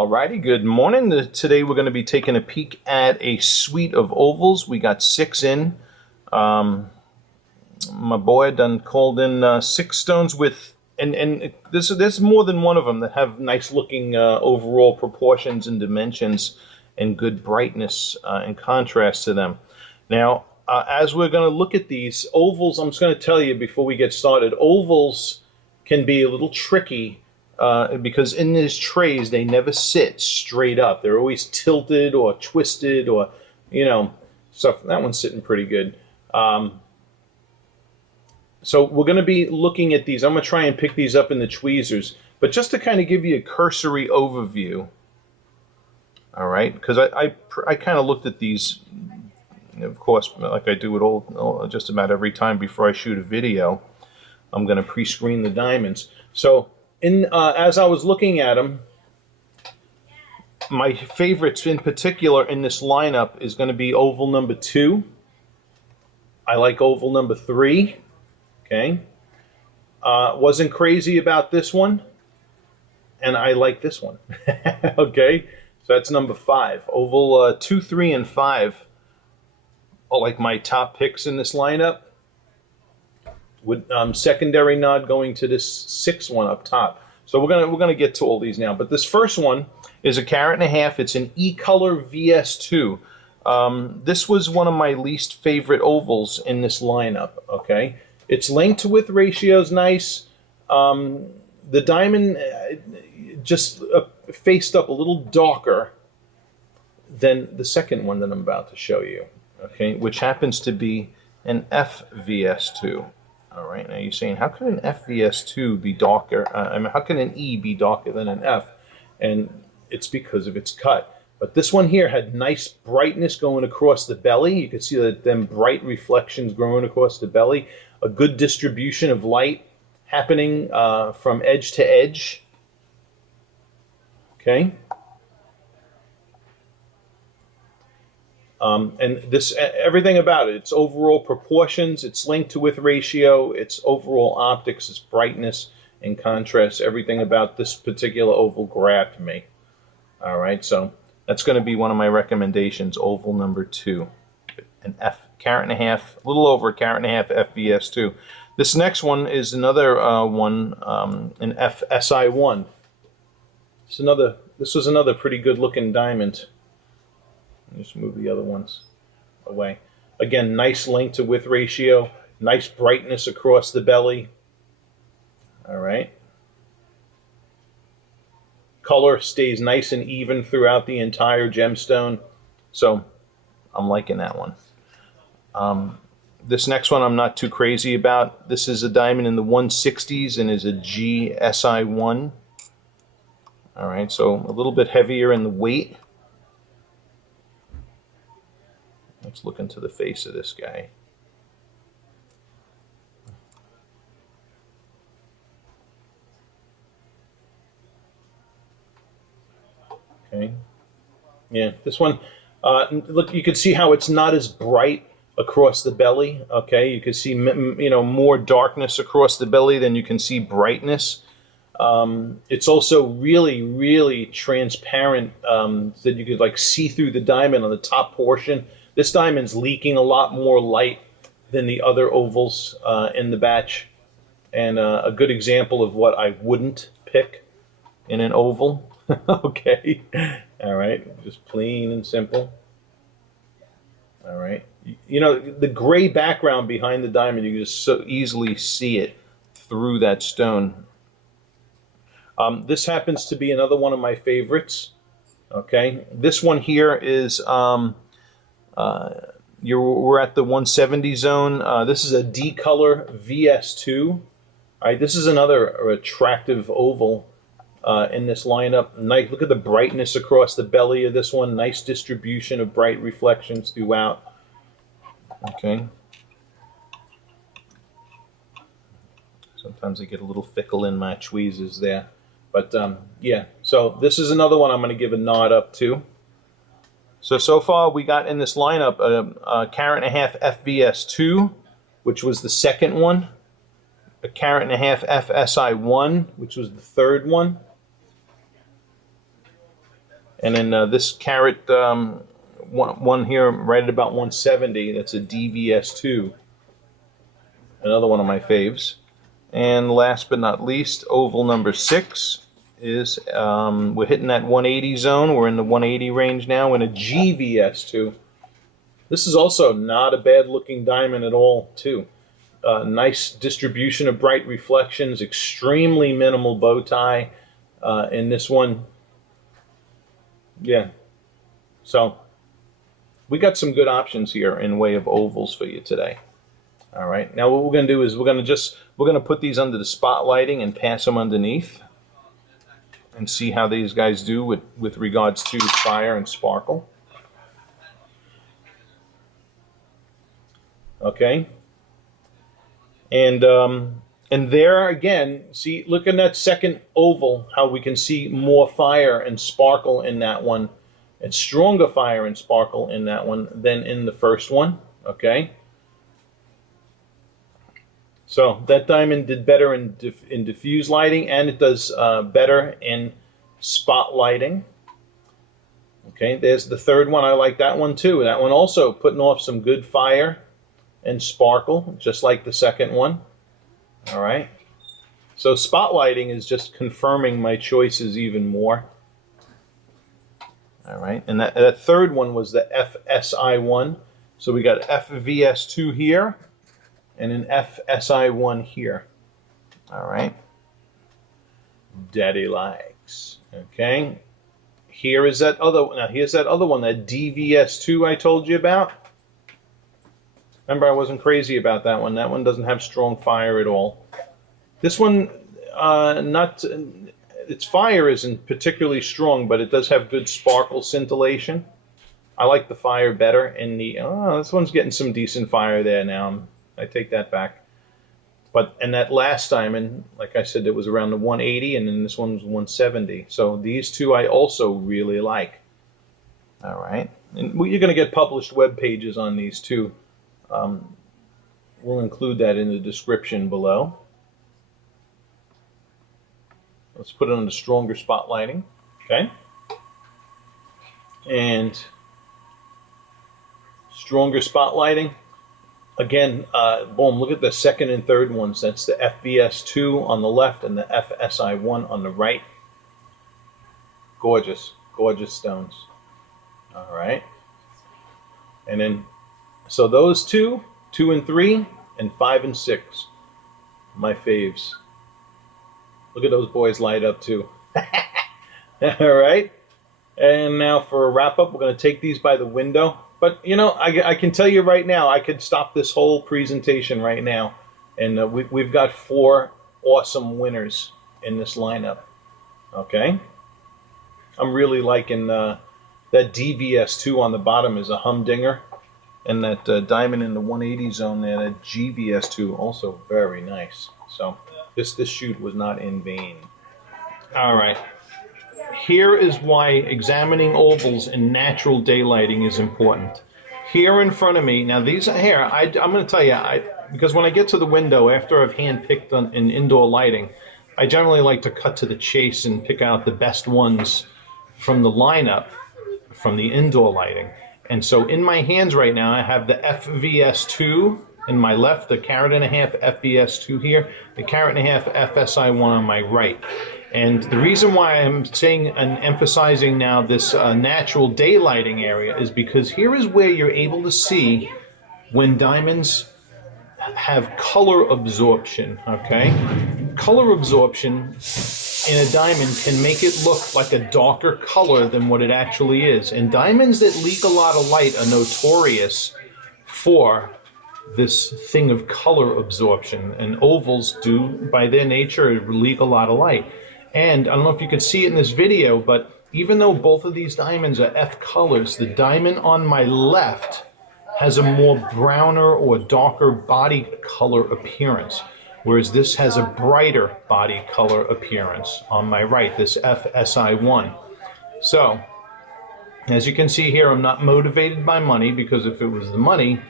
Alrighty, good morning. Today we're going to be taking a peek at a suite of ovals. We got 6 in. My boy done called in 6 stones with, and there's more than one of them that have nice looking overall proportions and dimensions and good brightness and contrast to them. Now, as we're going to look at these ovals, I'm just going to tell you before we get started, ovals can be a little tricky. Because in these trays, they never sit straight up. They're always tilted or twisted or, stuff. That one's sitting pretty good. So we're going to be looking at these. I'm going to try and pick these up in the tweezers. But just to kind of give you a cursory overview, all right, because I kind of looked at these, of course, like I do it just about every time before I shoot a video. I'm going to pre-screen the diamonds. So as I was looking at them, my favorites in particular in this lineup is going to be oval number 2. I like oval number 3. Okay. Wasn't crazy about this one. And I like this one. Okay. So that's number 5. Oval 2, 3, and 5 are like my top picks in this lineup. With secondary nod going to this 6th one up top. So we're gonna get to all these now. But this first one is a 1.5 carat. It's an E-color VS2. This was one of my least favorite ovals in this lineup. Okay, its length to width ratio is nice. The diamond just faced up a little darker than the second one that I'm about to show you. Okay, which happens to be an FVS2. All right, now you're saying, how can an FVS2 be darker? How can an E be darker than an F? And it's because of its cut. But this one here had nice brightness going across the belly. You can see that them bright reflections growing across the belly. A good distribution of light happening from edge to edge. Okay. And this, everything about it, its overall proportions, its length to width ratio, its overall optics, its brightness and contrast, everything about this particular oval grabbed me. All right, so that's going to be one of my recommendations, oval number 2, an F, 1.5 carat, a little over 1.5 carat FVS2. This next one is another one, an VS-SI1. This was another pretty good looking diamond. Just move the other ones away. Again, nice length to width ratio, nice brightness across the belly. All right. Color stays nice and even throughout the entire gemstone. So I'm liking that one. This next one I'm not too crazy about. This is a diamond in the 160s and is a GSI1. All right, so a little bit heavier in the weight. Let's look into the face of this guy. Okay. Yeah, this one, look, you can see how it's not as bright across the belly. Okay, you can see, more darkness across the belly than you can see brightness. It's also really, really transparent, that you could like see through the diamond on the top portion. This diamond's leaking a lot more light than the other ovals in the batch. And a good example of what I wouldn't pick in an oval. Okay. All right. Just plain and simple. All right. The gray background behind the diamond, you can just so easily see it through that stone. This happens to be another one of my favorites. Okay. This one here is... we're at the 170 zone. This is a D-color VS2. All right, this is another attractive oval in this lineup. Nice. Look at the brightness across the belly of this one. Nice distribution of bright reflections throughout. Okay. Sometimes I get a little fickle in my tweezers there. But yeah, so this is another one I'm going to give a nod up to. So far we got in this lineup a 1.5 carat FVS2, which was the second one, a 1.5 carat FSI1, which was the third one, And then this carat one here right at about 170, that's a DVS2, another one of my faves. And last but not least, oval number 6 is, we're hitting that 180 zone. We're in the 180 range now in a GVS2. This is also not a bad looking diamond at all, too. Nice distribution of bright reflections, extremely minimal bow tie in this one. Yeah. So we got some good options here in way of ovals for you today. All right. Now what we're going to do is we're going to put these under the spotlighting and pass them underneath and see how these guys do with regards to fire and sparkle. Okay. And there again, see, look at that second oval, how we can see more fire and sparkle in that one, and stronger fire and sparkle in that one than in the first one. Okay. So that diamond did better in diffuse lighting, and it does better in spotlighting. Okay, there's the third one. I like that one too. That one also putting off some good fire and sparkle, just like the second one. All right. So spotlighting is just confirming my choices even more. All right, and that third one was the VS-SI1. So we got FVS2 here and an VS-SI1 here. All right. Daddy likes. Okay. Here is that other. Now here's that other one, that DVS2 I told you about. Remember, I wasn't crazy about that one. That one doesn't have strong fire at all. This one, its fire isn't particularly strong, but it does have good sparkle scintillation. I like the fire better in the. Oh, this one's getting some decent fire there now. I take that back. But in that last diamond, like I said, it was around the 180, and then this one's 170. So these two I also really like. All right, and you're going to get published web pages on these too. We'll include that in the description below. Let's put it on the stronger spotlighting, okay? And stronger spotlighting. Again, boom, look at the second and third ones. That's the FVS2 on the left and the VS-SI1 on the right. Gorgeous, gorgeous stones. All right. And then, so those 2, 2 and 3, and 5 and 6, my faves. Look at those boys light up too. All right. And now for a wrap up, we're going to take these by the window. But, you know, I can tell you right now, I could stop this whole presentation right now. And we've got 4 awesome winners in this lineup. Okay. I'm really liking that DVS2 on the bottom is a humdinger. And that diamond in the 180 zone there, that GVS2, also very nice. So this shoot was not in vain. All right. Here is why examining ovals in natural daylighting is important. Here in front of me, now these are here, I'm going to tell you, because when I get to the window, after I've hand-picked in indoor lighting, I generally like to cut to the chase and pick out the best ones from the lineup, from the indoor lighting. And so in my hands right now, I have the FVS2 in my left, the 1.5 carat FVS2 here, the 1.5 carat FSI1 on my right. And the reason why I'm saying and emphasizing now this natural daylighting area is because here is where you're able to see when diamonds have color absorption, okay? Color absorption in a diamond can make it look like a darker color than what it actually is. And diamonds that leak a lot of light are notorious for this thing of color absorption. And ovals do, by their nature, leak a lot of light. And I don't know if you can see it in this video, but even though both of these diamonds are F colors, the diamond on my left has a more browner or darker body color appearance, whereas this has a brighter body color appearance on my right, this FSI1. So, as you can see here, I'm not motivated by money, because if it was the money,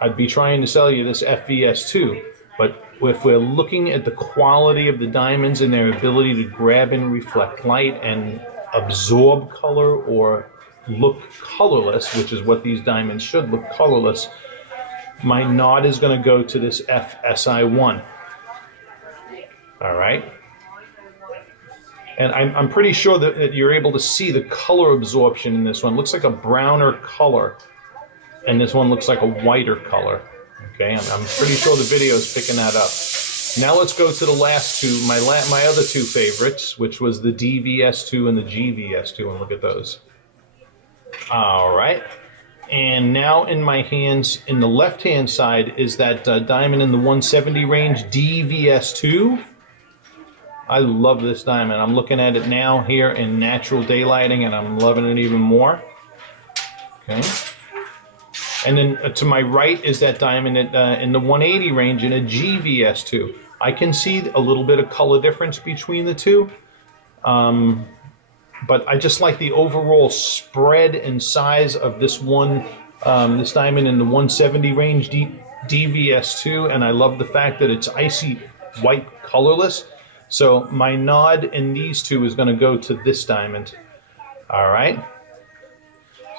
I'd be trying to sell you this FVS2. But if we're looking at the quality of the diamonds and their ability to grab and reflect light and absorb color or look colorless, which is what these diamonds should look colorless, my nod is going to go to this VS-SI1. All right. And I'm pretty sure that you're able to see the color absorption in this one. It looks like a browner color, and this one looks like a whiter color. Okay, I'm pretty sure the video is picking that up. Now let's go to the last two, my other two favorites, which was the DVS2 and the GVS2, and look at those. All right. And now in my hands, in the left-hand side, is that diamond in the 170 range, DVS2. I love this diamond. I'm looking at it now here in natural daylighting, and I'm loving it even more. Okay. And then to my right is that diamond in the 180 range in a GVS2. I can see a little bit of color difference between the two. But I just like the overall spread and size of this one, this diamond in the 170 range DVS2, and I love the fact that it's icy white colorless. So my nod in these two is going to go to this diamond. All right.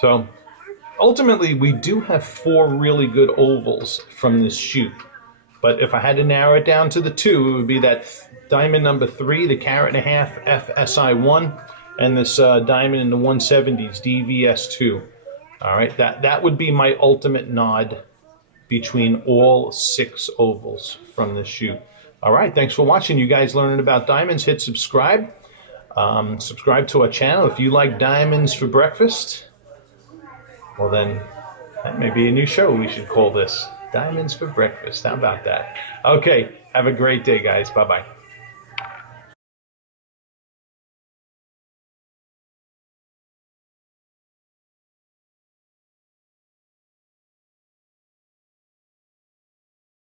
So ultimately, we do have 4 really good ovals from this shoot. But if I had to narrow it down to the 2, it would be that diamond number 3, the carat and a half VS-SI1, and this diamond in the 170s, DVS2. All right, that would be my ultimate nod between all 6 ovals from this shoot. All right, thanks for watching. You guys learning about diamonds, hit subscribe. Subscribe to our channel. If you like diamonds for breakfast, well then, that may be a new show we should call this. Diamonds for breakfast. How about that? Okay, have a great day, guys. Bye-bye.